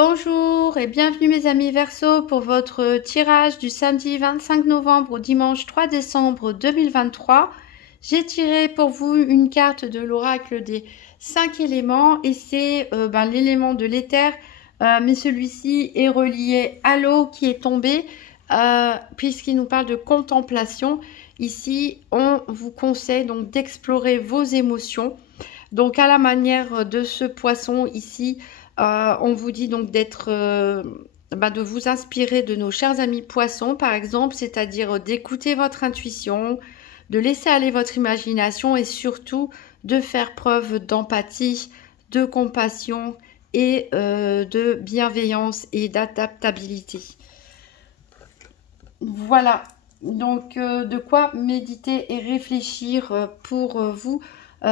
Bonjour et bienvenue mes amis Verseau pour votre tirage du samedi 25 novembre au dimanche 3 décembre 2023. J'ai tiré pour vous une carte de l'oracle des 5 éléments et c'est l'élément de l'éther, mais celui-ci est relié à l'eau qui est tombée puisqu'il nous parle de contemplation. Ici, on vous conseille donc d'explorer vos émotions. Donc à la manière de ce poisson ici, on vous dit donc de vous inspirer de nos chers amis poissons par exemple, c'est-à-dire d'écouter votre intuition, de laisser aller votre imagination et surtout de faire preuve d'empathie, de compassion et de bienveillance et d'adaptabilité. Voilà, donc de quoi méditer et réfléchir pour vous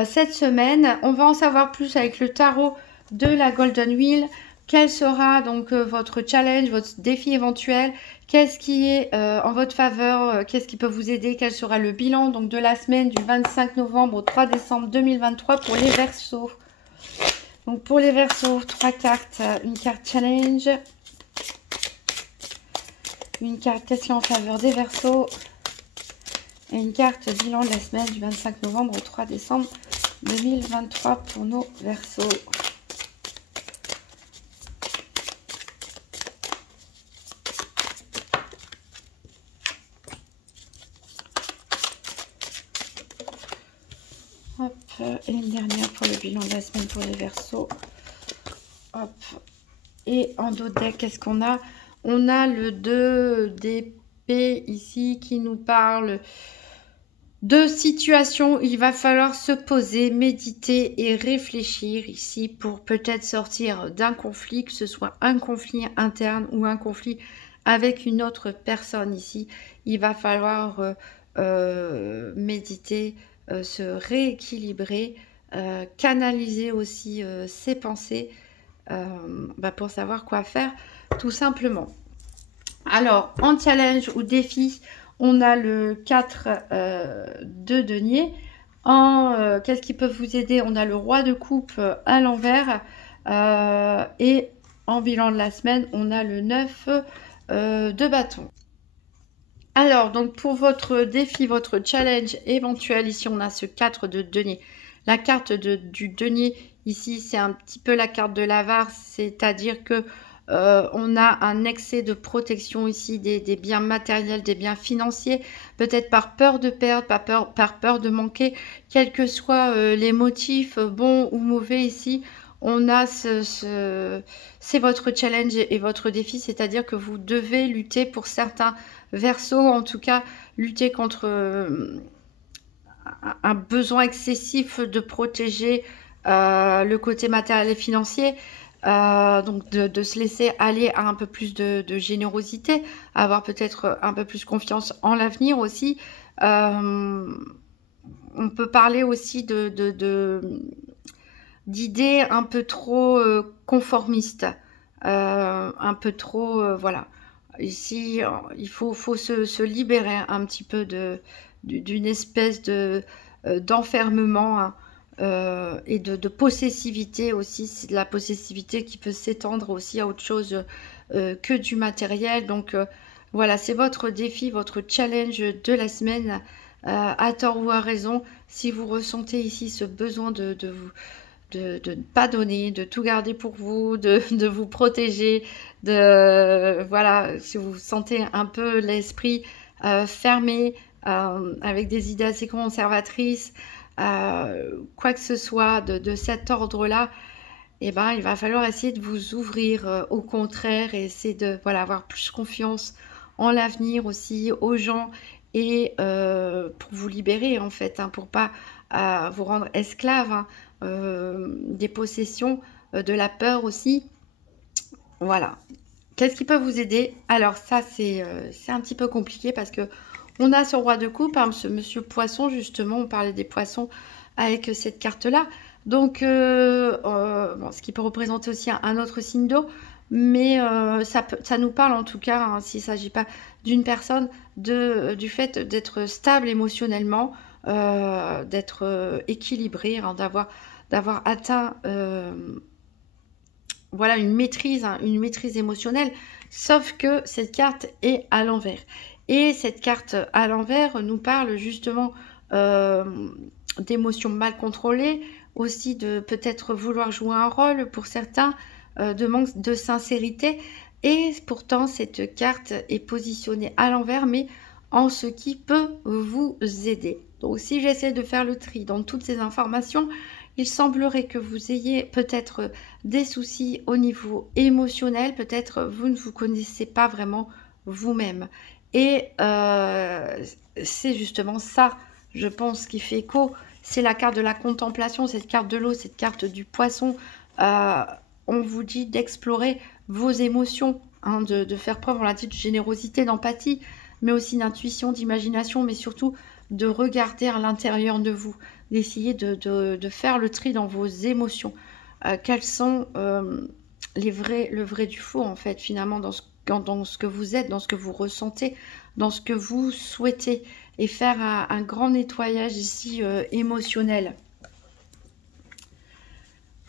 cette semaine. On va en savoir plus avec le tarot de la Golden Wheel. Quel sera donc votre challenge, votre défi éventuel? Qu'est-ce qui est en votre faveur? Qu'est-ce qui peut vous aider? Quel sera le bilan donc de la semaine du 25 novembre au 3 décembre 2023 pour les Verseaux? Donc pour les Verseaux, 3 cartes. Une carte challenge, une carte question en faveur des Verseaux et une carte bilan de la semaine du 25 novembre au 3 décembre 2023 pour nos Verseaux. Hop, et une dernière pour le bilan de la semaine pour les Verseaux. Hop, et en dos de deck, qu'est-ce qu'on a? On a le 2 d'épée ici qui nous parle de situation. Il va falloir se poser, méditer et réfléchir ici pour peut-être sortir d'un conflit, que ce soit un conflit interne ou un conflit avec une autre personne ici. Il va falloir méditer, se rééquilibrer, canaliser aussi ses pensées pour savoir quoi faire tout simplement. Alors en challenge ou défi, on a le 4 de denier. Qu'est-ce qui peut vous aider? On a le roi de coupe à l'envers et en bilan de la semaine, on a le 9 de bâton. Alors, donc pour votre défi, votre challenge éventuel, ici on a ce 4 de denier. La carte du denier, ici c'est un petit peu la carte de l'avare, c'est-à-dire que on a un excès de protection ici des biens matériels, des biens financiers, peut-être par peur de perdre, par peur de manquer, quels que soient les motifs, bons ou mauvais ici. On a c'est votre challenge et votre défi, c'est-à-dire que vous devez lutter pour certains Verseaux, en tout cas, lutter contre un besoin excessif de protéger le côté matériel et financier. Donc de se laisser aller à un peu plus de générosité, avoir peut-être un peu plus confiance en l'avenir aussi. On peut parler aussi d'idées un peu trop conformistes, un peu trop, voilà. Ici, il faut se libérer un petit peu d'une espèce d'enfermement, hein, et de possessivité aussi. C'est de la possessivité qui peut s'étendre aussi à autre chose que du matériel. Donc voilà, c'est votre défi, votre challenge de la semaine, à tort ou à raison. Si vous ressentez ici ce besoin de ne pas donner, de tout garder pour vous, de vous protéger, voilà, si vous sentez un peu l'esprit fermé, avec des idées assez conservatrices, quoi que ce soit de cet ordre-là, eh ben, il va falloir essayer de vous ouvrir au contraire et essayer de avoir plus confiance en l'avenir aussi, aux gens, et pour vous libérer en fait, hein, pour pas vous rendre esclave, hein, des possessions, de la peur aussi. Voilà. Qu'est-ce qui peut vous aider? Alors ça, c'est un petit peu compliqué parce que on a ce roi de coupe, hein, ce monsieur poisson, justement, on parlait des poissons avec cette carte-là. Donc, ce qui peut représenter aussi un autre signe d'eau, mais ça nous parle en tout cas, hein, s'il ne s'agit pas d'une personne, du fait d'être stable émotionnellement, d'être équilibré, hein, d'avoir atteint voilà, hein, une maîtrise émotionnelle, sauf que cette carte est à l'envers. Et cette carte à l'envers nous parle justement d'émotions mal contrôlées, aussi de peut-être vouloir jouer un rôle pour certains, de manque de sincérité. Et pourtant, cette carte est positionnée à l'envers, mais en ce qui peut vous aider. Donc, si j'essaie de faire le tri dans toutes ces informations, il semblerait que vous ayez peut-être des soucis au niveau émotionnel, peut-être vous ne vous connaissez pas vraiment vous-même. Et c'est justement ça, je pense, qui fait écho. C'est la carte de la contemplation, cette carte de l'eau, cette carte du poisson. On vous dit d'explorer vos émotions, hein, de faire preuve, on l'a dit, de générosité, d'empathie, mais aussi d'intuition, d'imagination, mais surtout de regarder à l'intérieur de vous, d'essayer de faire le tri dans vos émotions. Quels sont le vrai du faux, en fait, finalement, dans ce que vous êtes, dans ce que vous ressentez, dans ce que vous souhaitez, et faire un grand nettoyage ici émotionnel.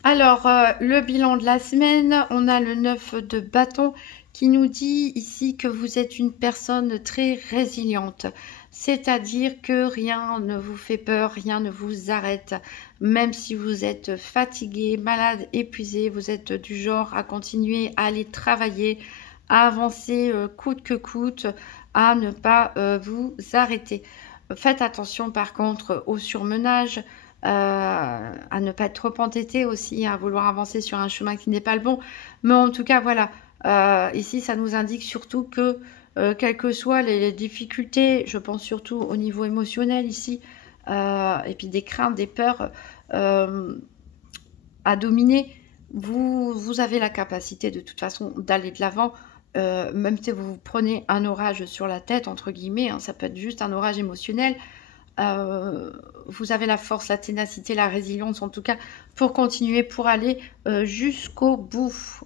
Alors, le bilan de la semaine, on a le 9 de bâton qui nous dit ici que vous êtes une personne très résiliente. C'est-à-dire que rien ne vous fait peur, rien ne vous arrête. Même si vous êtes fatigué, malade, épuisé, vous êtes du genre à continuer à aller travailler, à avancer coûte que coûte, à ne pas vous arrêter. Faites attention par contre au surmenage, à ne pas être trop entêté aussi, à vouloir avancer sur un chemin qui n'est pas le bon. Mais en tout cas, voilà, ici, ça nous indique surtout que, quelles que soient les difficultés, je pense surtout au niveau émotionnel ici, et puis des craintes, des peurs à dominer, vous avez la capacité de toute façon d'aller de l'avant. Même si vous prenez un orage sur la tête, entre guillemets, hein, ça peut être juste un orage émotionnel, vous avez la force, la ténacité, la résilience en tout cas pour continuer, pour aller jusqu'au bout.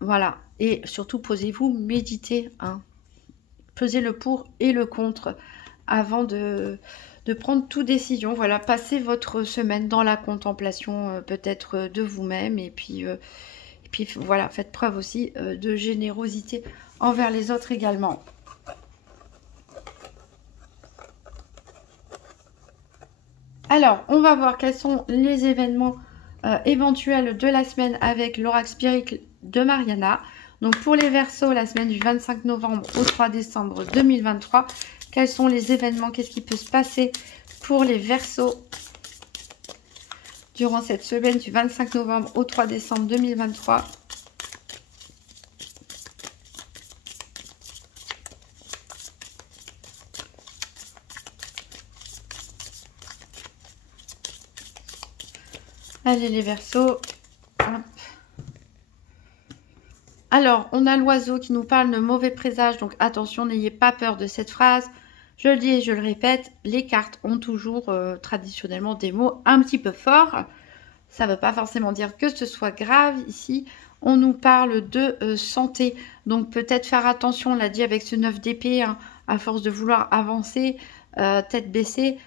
Voilà, et surtout posez-vous, méditez, hein. Pesez le pour et le contre avant de prendre toute décision. Voilà, passez votre semaine dans la contemplation peut-être de vous-même, et puis voilà, faites preuve aussi de générosité envers les autres également. Alors, on va voir quels sont les événements éventuels de la semaine avec l'oracle Spirit de Mariana. Donc, pour les Verseaux, la semaine du 25 novembre au 3 décembre 2023, quels sont les événements? Qu'est-ce qui peut se passer pour les Verseaux durant cette semaine du 25 novembre au 3 décembre 2023? Allez les Verseaux. Hop. Alors, on a l'oiseau qui nous parle de mauvais présages, donc attention, n'ayez pas peur de cette phrase. Je le dis et je le répète, les cartes ont toujours traditionnellement des mots un petit peu forts. Ça ne veut pas forcément dire que ce soit grave. Ici, on nous parle de santé. Donc peut-être faire attention, on l'a dit avec ce 9 d'épée, hein, à force de vouloir avancer, tête baissée,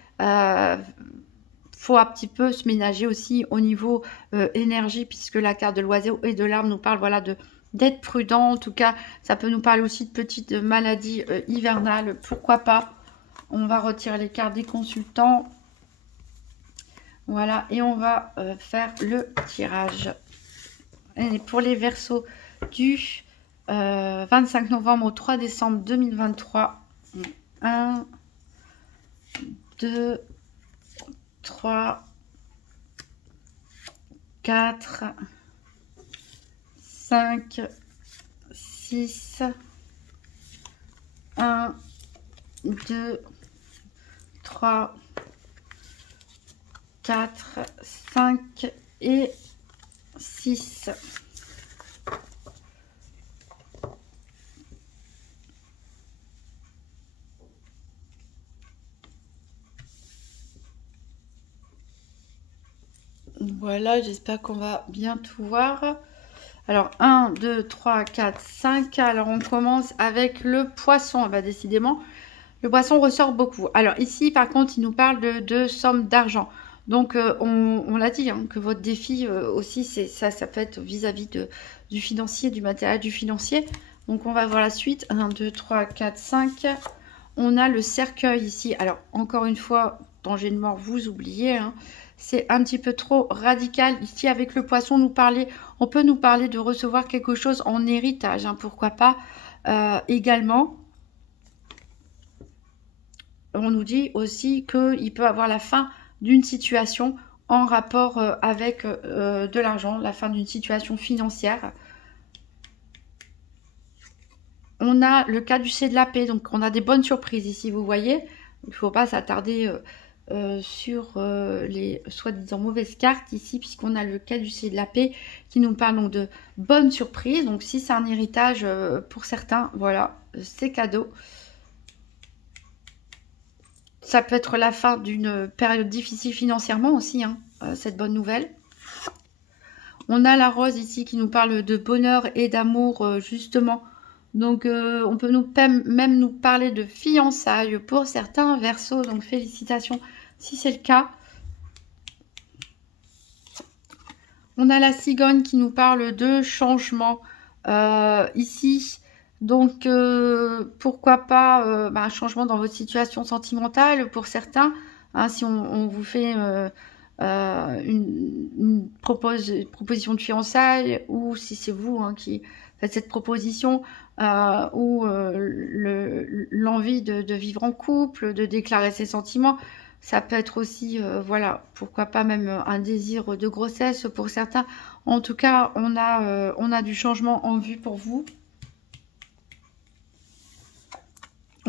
faut un petit peu se ménager aussi au niveau énergie, puisque la carte de l'oiseau et de l'arbre nous parle, voilà, d'être prudent. En tout cas, ça peut nous parler aussi de petites maladies hivernales, pourquoi pas. On va retirer les cartes des consultants. Voilà, et on va faire le tirage. Et pour les Verseaux du 25 novembre au 3 décembre 2023. 1, 2, 3, 4, 5, 6, 1, 2, 3, 4, 5 et 6. Voilà, j'espère qu'on va bien tout voir. Alors, 1, 2, 3, 4, 5. Alors, on commence avec le poisson. Bah, décidément, le poisson ressort beaucoup. Alors, ici, par contre, il nous parle de sommes d'argent. Donc, on l'a dit, hein, que votre défi aussi, ça peut être vis-à-vis du financier, du matériel, du financier. Donc, on va voir la suite. 1, 2, 3, 4, 5. On a le cercueil ici. Alors, encore une fois, danger de mort, vous oubliez. Hein. C'est un petit peu trop radical. Ici, avec le poisson, on peut nous parler de recevoir quelque chose en héritage. Hein, pourquoi pas également. On nous dit aussi qu'il peut avoir la fin d'une situation en rapport avec de l'argent, la fin d'une situation financière. On a le caducée de la paix, donc on a des bonnes surprises ici, vous voyez. Il ne faut pas s'attarder sur les soi-disant mauvaises cartes ici, puisqu'on a le caducée de la paix qui nous parle donc de bonnes surprises. Donc si c'est un héritage pour certains, voilà, c'est cadeau. Ça peut être la fin d'une période difficile financièrement aussi, hein, cette bonne nouvelle. On a la rose ici qui nous parle de bonheur et d'amour, justement. Donc, on peut même nous parler de fiançailles pour certains Verseaux. Donc, félicitations si c'est le cas. On a la cigogne qui nous parle de changement ici. Donc, pourquoi pas un changement dans votre situation sentimentale pour certains. Hein, si on vous fait une proposition de fiançailles, ou si c'est vous hein, qui faites cette proposition, ou l'envie de vivre en couple, de déclarer ses sentiments. Ça peut être aussi, voilà, pourquoi pas même un désir de grossesse pour certains. En tout cas, on a du changement en vue pour vous.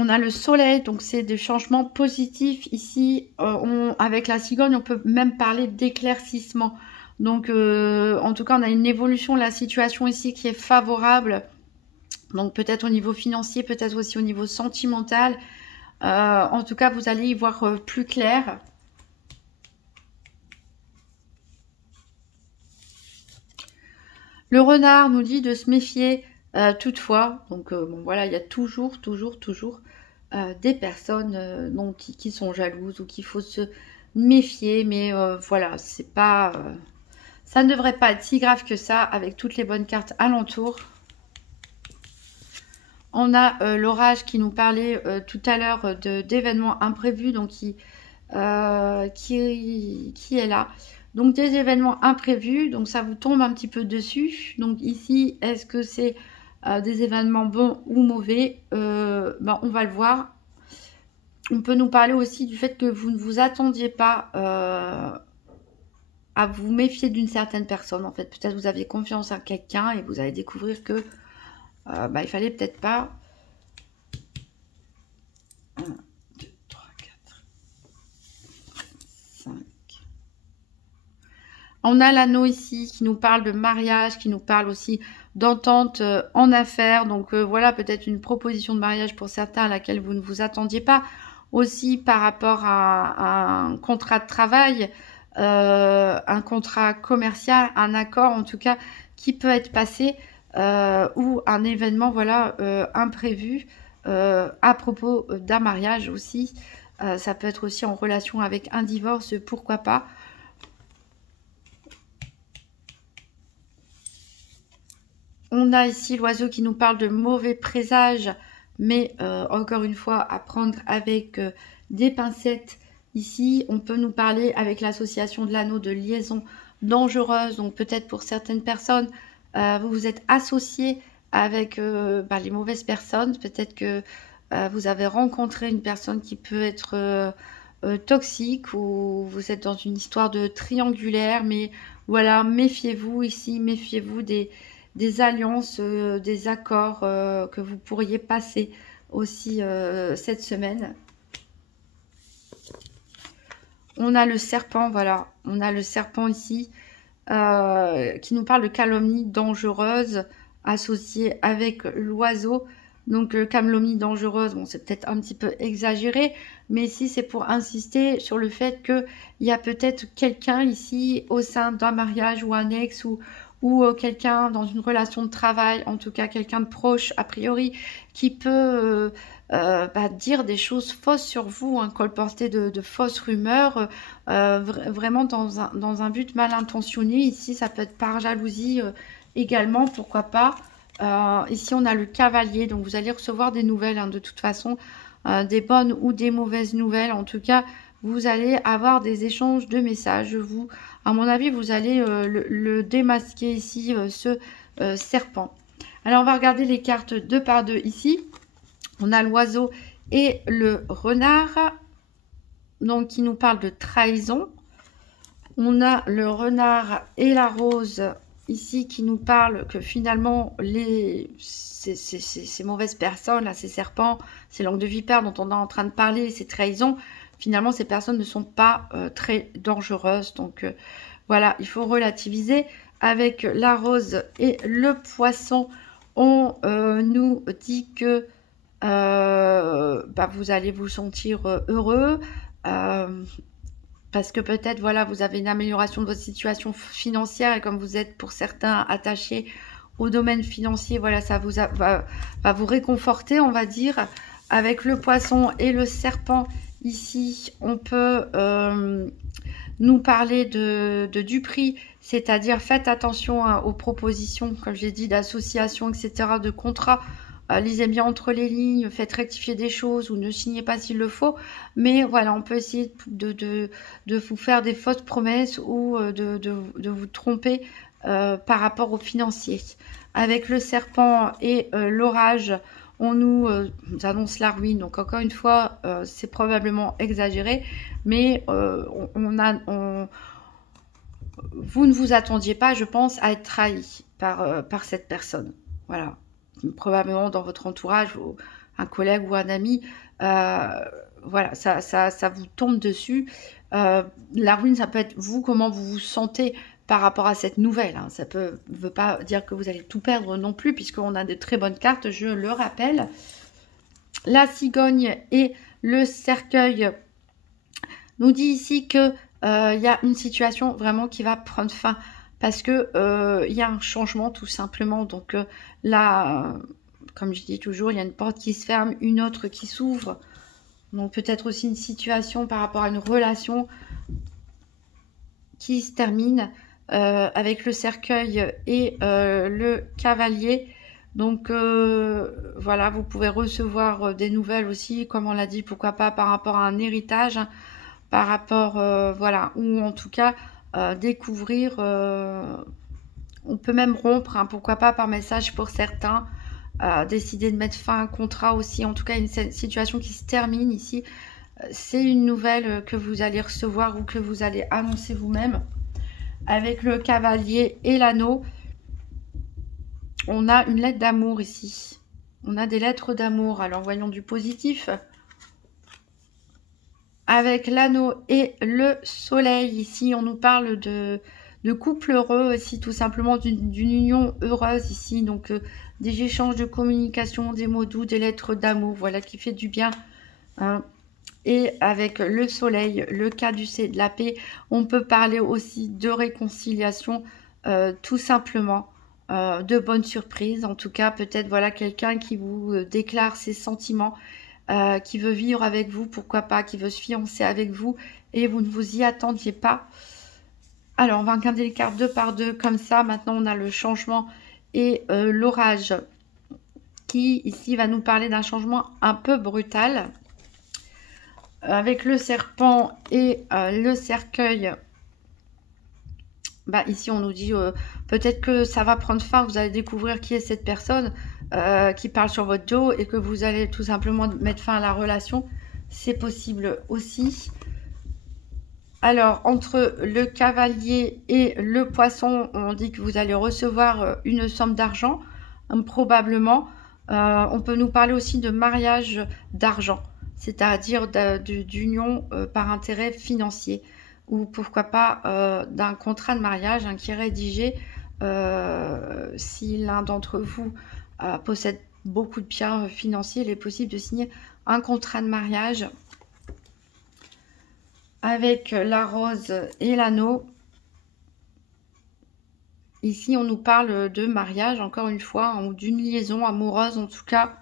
On a le soleil, donc c'est des changements positifs ici. Avec la cigogne, on peut même parler d'éclaircissement. Donc, en tout cas, on a une évolution de la situation ici qui est favorable. Donc, peut-être au niveau financier, peut-être aussi au niveau sentimental. En tout cas, vous allez y voir plus clair. Le renard nous dit de se méfier toutefois. Donc, bon, voilà, il y a toujours des personnes donc, qui sont jalouses ou qu'il faut se méfier. Mais voilà, c'est pas, ça ne devrait pas être si grave que ça avec toutes les bonnes cartes alentour. On a l'orage qui nous parlait tout à l'heure d'événements imprévus, donc qui est là. Donc des événements imprévus, donc ça vous tombe un petit peu dessus. Donc ici, est-ce que c'est des événements bons ou mauvais? On va le voir. On peut nous parler aussi du fait que vous ne vous attendiez pas à vous méfier d'une certaine personne. En fait, peut-être vous aviez confiance en quelqu'un et vous allez découvrir que il fallait peut-être pas. 1, 2, 3, 4, 5. On a l'anneau ici qui nous parle de mariage, qui nous parle aussi d'entente en affaires. Donc voilà, peut-être une proposition de mariage pour certains à laquelle vous ne vous attendiez pas. Aussi par rapport à un contrat de travail, un contrat commercial, un accord en tout cas qui peut être passé ou un événement voilà imprévu à propos d'un mariage aussi. Ça peut être aussi en relation avec un divorce, pourquoi pas. On a ici l'oiseau qui nous parle de mauvais présages, mais encore une fois, à prendre avec des pincettes. Ici, on peut nous parler avec l'association de l'anneau de liaison dangereuse. Donc peut-être pour certaines personnes, vous vous êtes associé avec les mauvaises personnes. Peut-être que vous avez rencontré une personne qui peut être toxique, ou vous êtes dans une histoire de triangulaire. Mais voilà, méfiez-vous ici, méfiez-vous des alliances, des accords que vous pourriez passer aussi cette semaine. On a le serpent, voilà. On a le serpent ici qui nous parle de calomnie dangereuse associée avec l'oiseau. Donc, calomnie dangereuse, bon, c'est peut-être un petit peu exagéré, mais ici, c'est pour insister sur le fait qu'il y a peut-être quelqu'un ici au sein d'un mariage ou un ex ou quelqu'un dans une relation de travail, en tout cas quelqu'un de proche a priori, qui peut dire des choses fausses sur vous, hein, colporter de fausses rumeurs, vraiment dans un but mal intentionné. Ici, ça peut être par jalousie également, pourquoi pas. Ici, on a le cavalier, donc vous allez recevoir des nouvelles, hein, de toute façon, des bonnes ou des mauvaises nouvelles. En tout cas, vous allez avoir des échanges de messages. À mon avis, vous allez le démasquer ici, ce serpent. Alors, on va regarder les cartes deux par deux ici. On a l'oiseau et le renard, donc qui nous parle de trahison. On a le renard et la rose ici qui nous parle que finalement ces mauvaises personnes, là, ces serpents, ces langues de vipère dont on est en train de parler, ces trahisons, finalement ces personnes ne sont pas très dangereuses. Donc voilà, il faut relativiser. Avec la rose et le poisson, on nous dit que vous allez vous sentir heureux. Parce que peut-être, voilà, vous avez une amélioration de votre situation financière et comme vous êtes pour certains attachés au domaine financier, voilà, ça va vous réconforter, on va dire. Avec le poisson et le serpent, ici, on peut nous parler du prix, c'est-à-dire faites attention, hein, aux propositions, comme j'ai dit, d'associations, etc., de contrats. Lisez bien entre les lignes, faites rectifier des choses ou ne signez pas s'il le faut. Mais voilà, on peut essayer de vous faire des fausses promesses ou de vous tromper par rapport aux financiers. Avec le serpent et l'orage, on nous annonce la ruine. Donc encore une fois, c'est probablement exagéré, mais vous ne vous attendiez pas, je pense, à être trahi par cette personne. Voilà. Probablement dans votre entourage, un collègue ou un ami, voilà, ça vous tombe dessus. La ruine, ça peut être vous, comment vous vous sentez par rapport à cette nouvelle, hein. Ça ne veut pas dire que vous allez tout perdre non plus, puisqu'on a de très bonnes cartes, je le rappelle. La cigogne et le cercueil nous dit ici que y a une situation vraiment qui va prendre fin. Parce que il y a un changement tout simplement. Donc là, comme je dis toujours, il y a une porte qui se ferme, une autre qui s'ouvre. Donc peut-être aussi une situation par rapport à une relation qui se termine avec le cercueil et le cavalier. Donc voilà, vous pouvez recevoir des nouvelles aussi, comme on l'a dit, pourquoi pas par rapport à un héritage, hein, par rapport, voilà, ou en tout cas découvrir, on peut même rompre, hein, pourquoi pas par message pour certains, décider de mettre fin à un contrat aussi, en tout cas une situation qui se termine ici, c'est une nouvelle que vous allez recevoir ou que vous allez annoncer vous-même. Avec le cavalier et l'anneau, on a une lettre d'amour ici, on a des lettres d'amour, alors voyons du positif. Avec l'anneau et le soleil, ici, on nous parle de couple heureux, ici, tout simplement d'une union heureuse, ici. Donc, des échanges de communication, des mots doux, des lettres d'amour, voilà, qui fait du bien. Hein. Et avec le soleil, le caducée de la paix, on peut parler aussi de réconciliation, tout simplement. De bonnes surprises, en tout cas, peut-être, voilà, quelqu'un qui vous déclare ses sentiments, qui veut vivre avec vous, pourquoi pas, qui veut se fiancer avec vous et vous ne vous y attendiez pas. Alors, on va regarder les cartes deux par deux comme ça. Maintenant, on a le changement et l'orage qui, ici, va nous parler d'un changement un peu brutal. Avec le serpent et le cercueil, ici, on nous dit peut-être que ça va prendre fin, vous allez découvrir qui est cette personne qui parle sur votre dos et que vous allez tout simplement mettre fin à la relation. C'est possible aussi. Alors, entre le cavalier et le poisson, on dit que vous allez recevoir une somme d'argent, probablement. On peut nous parler aussi de mariage d'argent, c'est-à-dire d'union par intérêt financier. Ou pourquoi pas d'un contrat de mariage, hein, qui est rédigé si l'un d'entre vous possède beaucoup de biens financiers, il est possible de signer un contrat de mariage. Avec la rose et l'anneau, ici on nous parle de mariage, encore une fois, ou d'une liaison amoureuse en tout cas.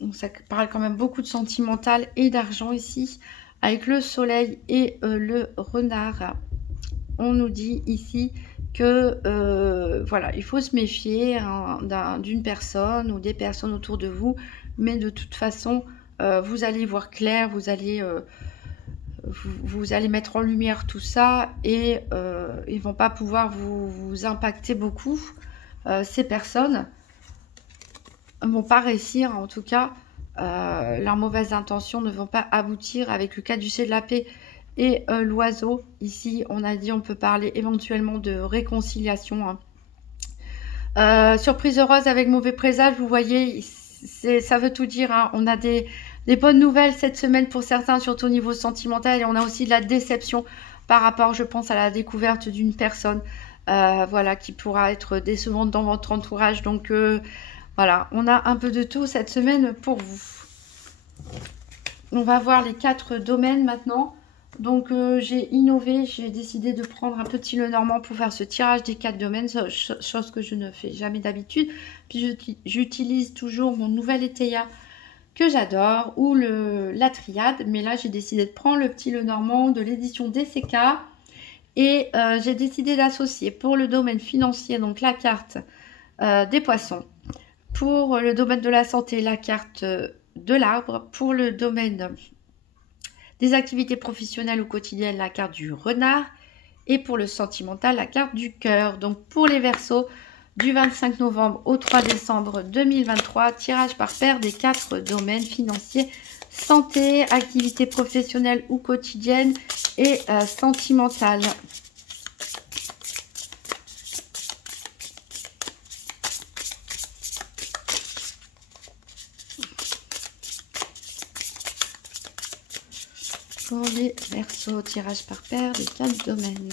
Donc ça parle quand même beaucoup de sentimental et d'argent ici. Avec le soleil et le renard, on nous dit ici que voilà, il faut se méfier hein, d'une personne ou des personnes autour de vous. Mais de toute façon, vous allez voir clair, vous allez mettre en lumière tout ça et ils ne vont pas pouvoir vous impacter beaucoup. Ces personnes ne vont pas réussir, en tout cas, leurs mauvaises intentions ne vont pas aboutir avec le caducée de la paix et l'oiseau. Ici, on a dit on peut parler éventuellement de réconciliation. Hein. Surprise heureuse avec mauvais présage, vous voyez, ça veut tout dire. Hein. On a des bonnes nouvelles cette semaine pour certains, surtout au niveau sentimental, et on a aussi de la déception par rapport, je pense, à la découverte d'une personne, voilà, qui pourra être décevante dans votre entourage. Donc, voilà, on a un peu de tout cette semaine pour vous. On va voir les 4 domaines maintenant. Donc, j'ai innové, j'ai décidé de prendre un petit Lenormand pour faire ce tirage des 4 domaines, chose que je ne fais jamais d'habitude. Puis, j'utilise toujours mon nouvel Eteia que j'adore, ou la triade. Mais là, j'ai décidé de prendre le petit Lenormand de l'édition DCK. Et j'ai décidé d'associer pour le domaine financier, donc la carte des poissons. Pour le domaine de la santé, la carte de l'arbre. Pour le domaine des activités professionnelles ou quotidiennes, la carte du renard. Et pour le sentimental, la carte du cœur. Donc pour les Verseaux, du 25 novembre au 3 décembre 2023, tirage par paire des 4 domaines financiers, santé, activités professionnelles ou quotidiennes et sentimentales. Pour les Verseaux, tirage par paire des 4 domaines.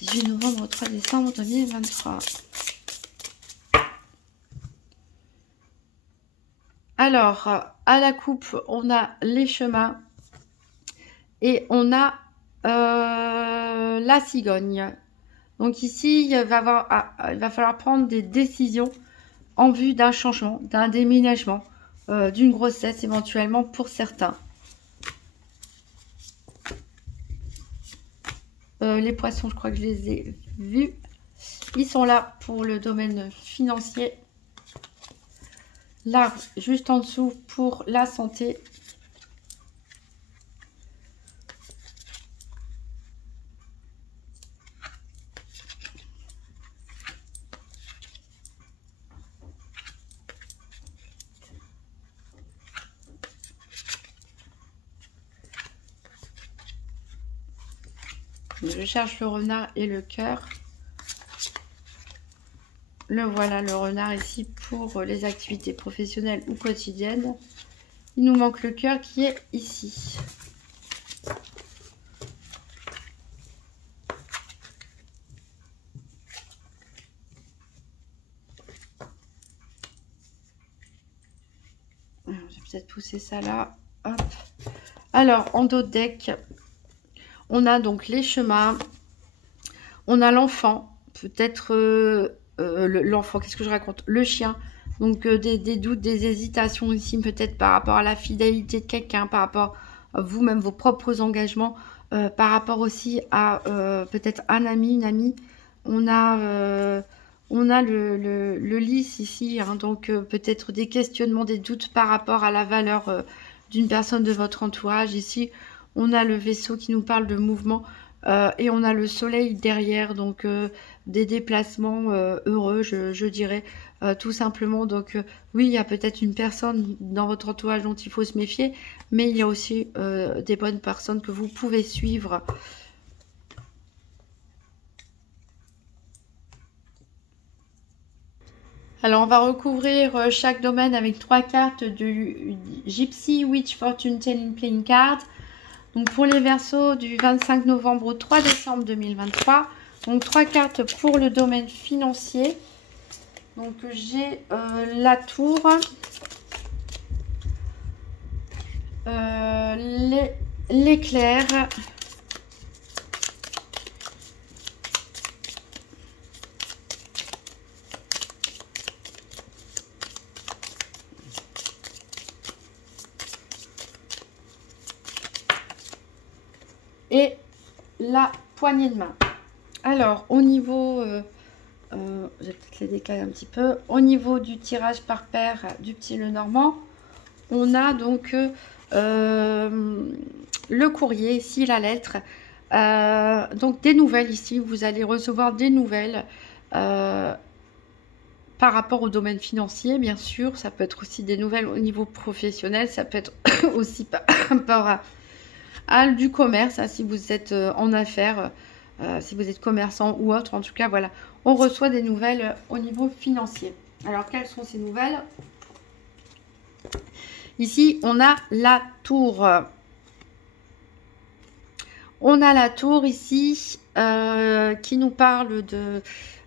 18 novembre au 3 décembre 2023. Alors, à la coupe, on a les chemins et on a la cigogne. Donc ici, il va falloir prendre des décisions en vue d'un changement, d'un déménagement, d'une grossesse éventuellement pour certains. Les poissons, je crois que je les ai vus. Ils sont là pour le domaine financier. L'arbre, juste en dessous, pour la santé. Je cherche le renard et le cœur. Le voilà, le renard ici pour les activités professionnelles ou quotidiennes. Il nous manque le cœur qui est ici. Je vais peut-être pousser ça là. Hop. Alors, en dos de deck, on a donc les chemins. On a l'enfant. Peut-être l'enfant, qu'est-ce que je raconte? Le chien. Donc, des doutes, des hésitations ici, peut-être par rapport à la fidélité de quelqu'un, par rapport à vous-même, vos propres engagements, par rapport aussi à peut-être un ami, une amie. On a le lys ici, hein, donc peut-être des questionnements, des doutes par rapport à la valeur d'une personne de votre entourage. Ici, on a le Verseau qui nous parle de mouvement et on a le soleil derrière, donc des déplacements heureux, je dirais, tout simplement. Donc oui, il y a peut-être une personne dans votre entourage dont il faut se méfier, mais il y a aussi des bonnes personnes que vous pouvez suivre. Alors, on va recouvrir chaque domaine avec 3 cartes du Gypsy Witch Fortune Telling Playing Card. Donc, pour les Verseaux, du 25 novembre au 3 décembre 2023. Donc, 3 cartes pour le domaine financier. Donc, j'ai la tour, l'éclair, et la poignée de main. Alors, au niveau, je vais peut-être les décaler un petit peu. Au niveau du tirage par paire du petit Lenormand, on a donc le courrier, ici la lettre. Donc des nouvelles ici, vous allez recevoir des nouvelles par rapport au domaine financier, bien sûr. Ça peut être aussi des nouvelles au niveau professionnel, ça peut être aussi par rapport à du commerce, hein, si vous êtes en affaires, si vous êtes commerçant ou autre. En tout cas, voilà, on reçoit des nouvelles au niveau financier. Alors, quelles sont ces nouvelles? Ici, on a la tour. On a la tour ici qui nous parle de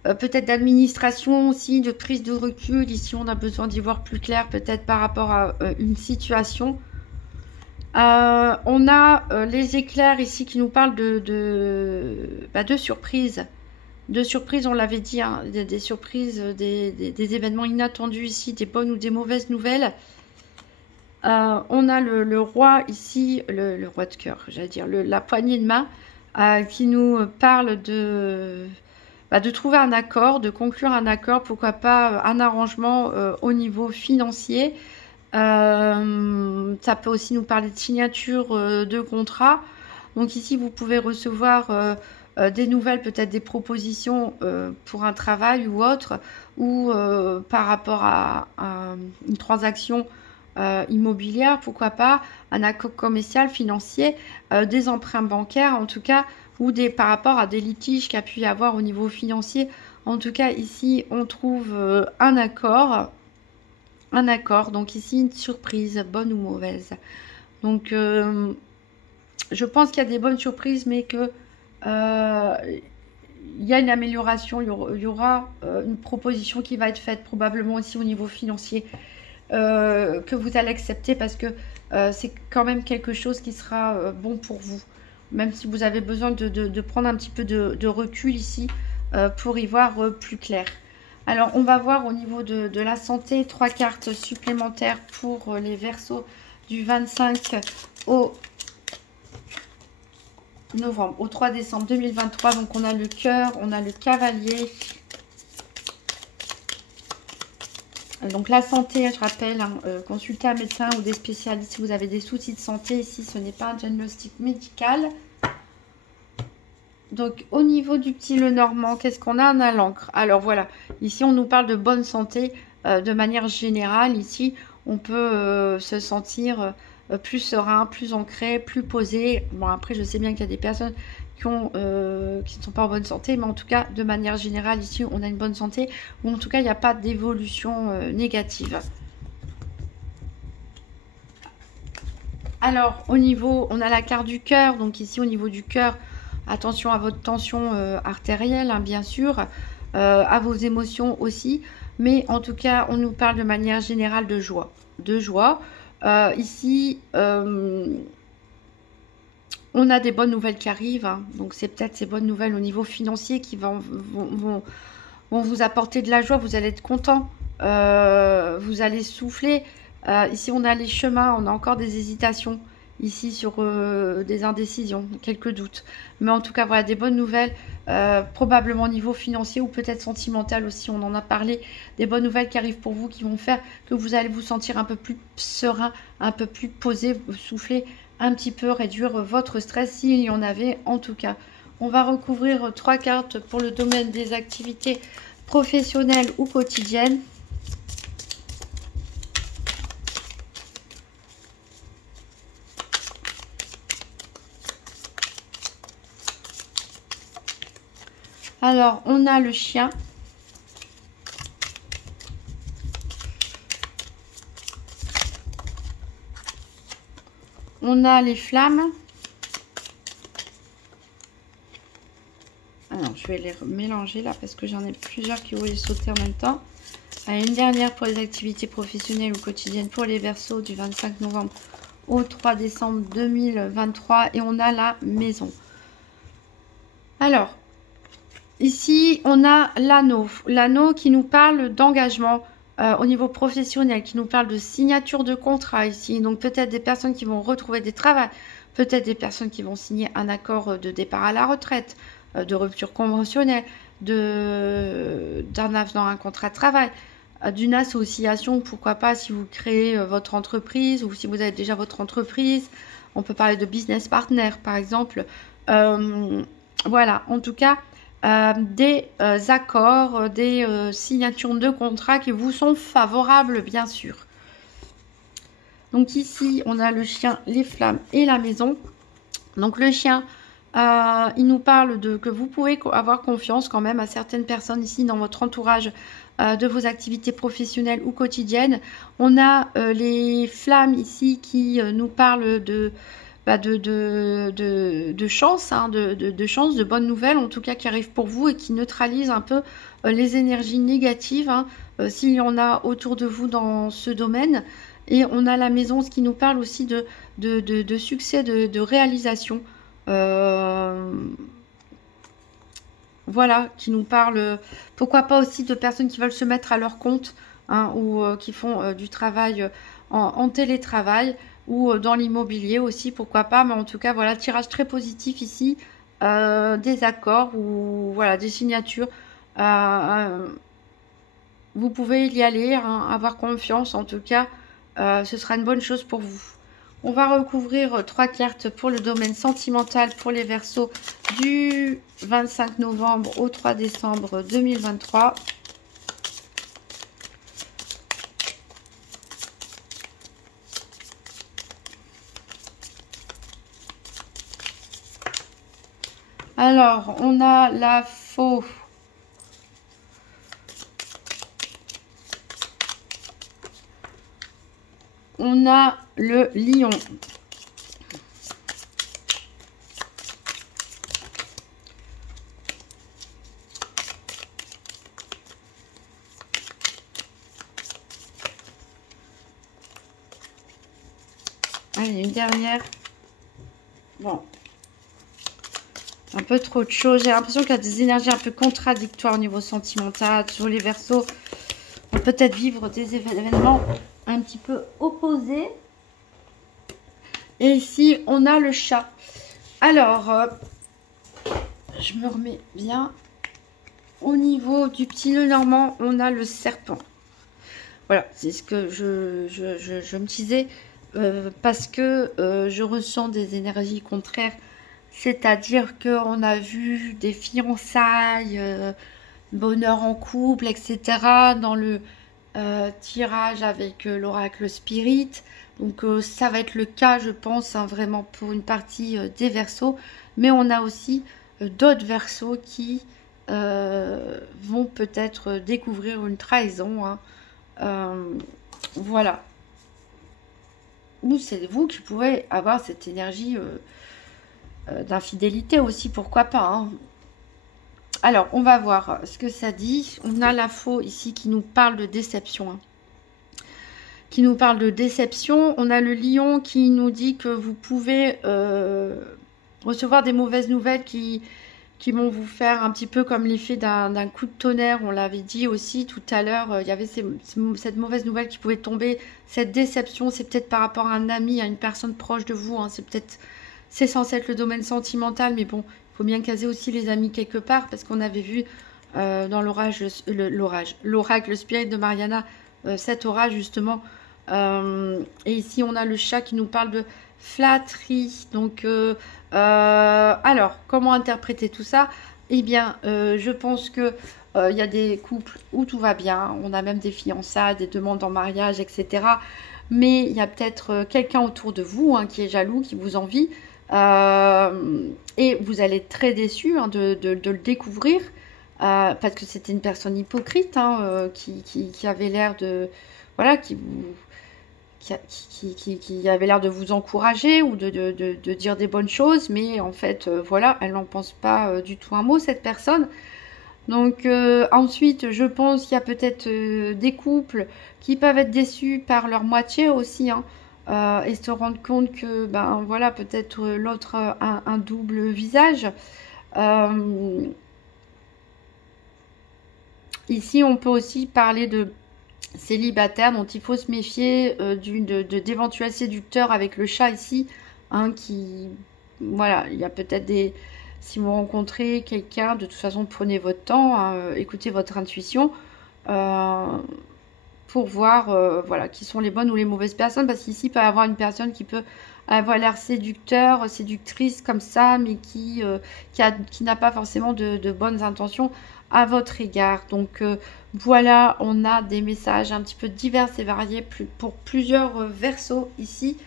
peut-être d'administration aussi, de prise de recul. Ici, on a besoin d'y voir plus clair peut-être par rapport à une situation. On a les éclairs ici qui nous parlent de surprises. De surprises, on l'avait dit, hein, des surprises, des événements inattendus ici, des bonnes ou des mauvaises nouvelles. On a le roi ici, le roi de cœur, j'allais dire, la poignée de main, qui nous parle de trouver un accord, de conclure un accord, pourquoi pas un arrangement au niveau financier. Ça peut aussi nous parler de signature de contrat. Donc ici, vous pouvez recevoir des nouvelles, peut-être des propositions pour un travail ou autre, ou par rapport à une transaction immobilière, pourquoi pas, un accord commercial, financier, des emprunts bancaires en tout cas, ou par rapport à des litiges qu'il y a pu y avoir au niveau financier. En tout cas, ici, on trouve un accord. Un accord, donc ici une surprise, bonne ou mauvaise. Donc je pense qu'il y a des bonnes surprises, mais que il y a une amélioration, il y aura une proposition qui va être faite probablement aussi au niveau financier que vous allez accepter parce que c'est quand même quelque chose qui sera bon pour vous, même si vous avez besoin de prendre un petit peu de recul ici pour y voir plus clair. Alors, on va voir au niveau de la santé, 3 cartes supplémentaires pour les Verseaux du 25 au novembre, au 3 décembre 2023. Donc, on a le cœur, on a le cavalier. Donc, la santé, je rappelle, hein, consulter un médecin ou des spécialistes si vous avez des soucis de santé. Ici, ce n'est pas un diagnostic médical. Donc, au niveau du petit Lenormand, qu'est-ce qu'on a? On a l'encre. Alors, voilà. Ici, on nous parle de bonne santé de manière générale. Ici, on peut se sentir plus serein, plus ancré, plus posé. Bon, après, je sais bien qu'il y a des personnes qui ne sont pas en bonne santé. Mais en tout cas, de manière générale, ici, on a une bonne santé. Ou en tout cas, il n'y a pas d'évolution négative. Alors, au niveau, on a la carte du cœur. Donc, ici, au niveau du cœur, attention à votre tension artérielle, hein, bien sûr, à vos émotions aussi. Mais en tout cas, on nous parle de manière générale de joie. De joie. Ici, on a des bonnes nouvelles qui arrivent. Hein. Donc, c'est peut-être ces bonnes nouvelles au niveau financier qui vont vous apporter de la joie. Vous allez être content. Vous allez souffler. Ici, on a les chemins. On a encore des hésitations. Ici sur des indécisions, quelques doutes. Mais en tout cas, voilà, des bonnes nouvelles, probablement au niveau financier ou peut-être sentimental aussi, on en a parlé. Des bonnes nouvelles qui arrivent pour vous, qui vont faire que vous allez vous sentir un peu plus serein, un peu plus posé, souffler un petit peu, réduire votre stress s'il y en avait en tout cas. On va recouvrir 3 cartes pour le domaine des activités professionnelles ou quotidiennes. Alors, on a le chien. On a les flammes. Alors, je vais les mélanger là parce que j'en ai plusieurs qui voulaient sauter en même temps. Allez, une dernière pour les activités professionnelles ou quotidiennes pour les Verseaux du 25 novembre au 3 décembre 2023. Et on a la maison. Alors, ici, on a l'anneau. L'anneau qui nous parle d'engagement au niveau professionnel, qui nous parle de signature de contrat ici. Donc, peut-être des personnes qui vont retrouver des travaux peut-être des personnes qui vont signer un accord de départ à la retraite, de rupture conventionnelle, d'un avenant à un contrat de travail, d'une association, pourquoi pas si vous créez votre entreprise ou si vous avez déjà votre entreprise. On peut parler de business partner par exemple. Voilà, en tout cas, des accords, des signatures de contrats qui vous sont favorables bien sûr. Donc ici, on a le chien, les flammes et la maison. Donc le chien, il nous parle de que vous pouvez avoir confiance quand même à certaines personnes ici dans votre entourage de vos activités professionnelles ou quotidiennes. On a les flammes ici qui nous parlent de chance, hein, de chance, de bonnes nouvelles en tout cas qui arrivent pour vous et qui neutralisent un peu les énergies négatives, hein, s'il y en a autour de vous dans ce domaine. Et on a la maison, ce qui nous parle aussi de succès, de réalisation. Voilà, qui nous parle, pourquoi pas aussi de personnes qui veulent se mettre à leur compte, hein, ou qui font du travail en télétravail ou dans l'immobilier aussi, pourquoi pas. Mais en tout cas, voilà, tirage très positif ici, des accords ou voilà, des signatures. Vous pouvez y aller, hein, avoir confiance en tout cas. Ce sera une bonne chose pour vous. On va recouvrir 3 cartes pour le domaine sentimental pour les Verseaux du 25 novembre au 3 décembre 2023. Alors, on a la faux. On a le lion. Allez, une dernière. Bon. Un peu trop de choses. J'ai l'impression qu'il y a des énergies un peu contradictoires au niveau sentimental. Sur les Verseaux, on peut peut-être vivre des événements un petit peu opposés. Et ici, on a le chat. Alors, je me remets bien. Au niveau du petit nœud normand, on a le serpent. Voilà, c'est ce que je me disais. Parce que je ressens des énergies contraires. C'est-à-dire qu'on a vu des fiançailles, bonheur en couple, etc. dans le tirage avec l'oracle Spirit. Donc ça va être le cas, je pense, hein, vraiment pour une partie des Verseaux. Mais on a aussi d'autres Verseaux qui vont peut-être découvrir une trahison. Hein. Voilà. Ou c'est vous qui pouvez avoir cette énergie d'infidélité aussi, pourquoi pas. Hein. Alors, on va voir ce que ça dit. On a la faux ici qui nous parle de déception. Hein. Qui nous parle de déception. On a le lion qui nous dit que vous pouvez recevoir des mauvaises nouvelles qui vont vous faire un petit peu comme l'effet d'un coup de tonnerre. On l'avait dit aussi tout à l'heure. Il y avait cette mauvaise nouvelle qui pouvait tomber. Cette déception, c'est peut-être par rapport à un ami, à une personne proche de vous. Hein. C'est censé être le domaine sentimental, mais bon, il faut bien caser aussi les amis quelque part, parce qu'on avait vu dans l'oracle Spirit de Mariana, cet orage justement. Et ici, on a le chat qui nous parle de flatterie. Donc, alors, comment interpréter tout ça? Eh bien, je pense que il y a des couples où tout va bien. On a même des fiançailles, des demandes en mariage, etc. Mais il y a peut-être quelqu'un autour de vous, hein, qui est jaloux, qui vous envie. Et vous allez être très déçu, hein, de le découvrir. Parce que c'était une personne hypocrite, hein, qui avait l'air de... Voilà, qui avait l'air de vous encourager ou de dire des bonnes choses, mais en fait, voilà, elle n'en pense pas du tout un mot, cette personne. Donc, ensuite, je pense qu'il y a peut-être des couples qui peuvent être déçus par leur moitié aussi, hein, et se rendre compte que, ben voilà, peut-être l'autre a un double visage. Ici, on peut aussi parler de célibataire dont il faut se méfier d'éventuels séducteurs avec le chat ici. hein, qui... Voilà, il y a peut-être des... Si vous rencontrez quelqu'un, de toute façon, prenez votre temps, hein, écoutez votre intuition pour voir voilà, qui sont les bonnes ou les mauvaises personnes. Parce qu'ici, il peut y avoir une personne qui peut avoir l'air séducteur, séductrice comme ça, mais qui n'a pas forcément de bonnes intentions à votre égard. Donc voilà, on a des messages un petit peu divers et variés pour plusieurs versos ici.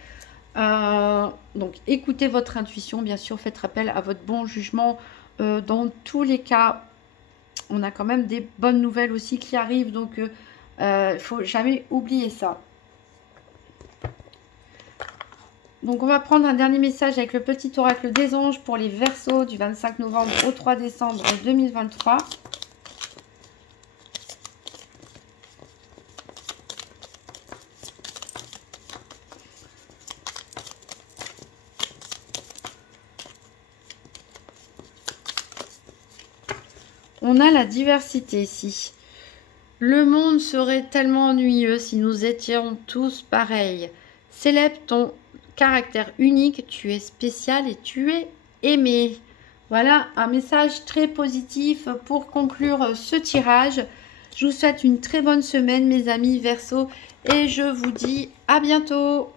Donc écoutez votre intuition, bien sûr, faites appel à votre bon jugement. Dans tous les cas, on a quand même des bonnes nouvelles aussi qui arrivent, donc il faut jamais oublier ça. Donc on va prendre un dernier message avec le petit oracle des anges pour les Verseaux du 25 novembre au 3 décembre 2023. On a la diversité ici. Le monde serait tellement ennuyeux si nous étions tous pareils. Célèbre ton caractère unique, tu es spécial et tu es aimé. Voilà un message très positif pour conclure ce tirage. Je vous souhaite une très bonne semaine mes amis Verseaux et je vous dis à bientôt.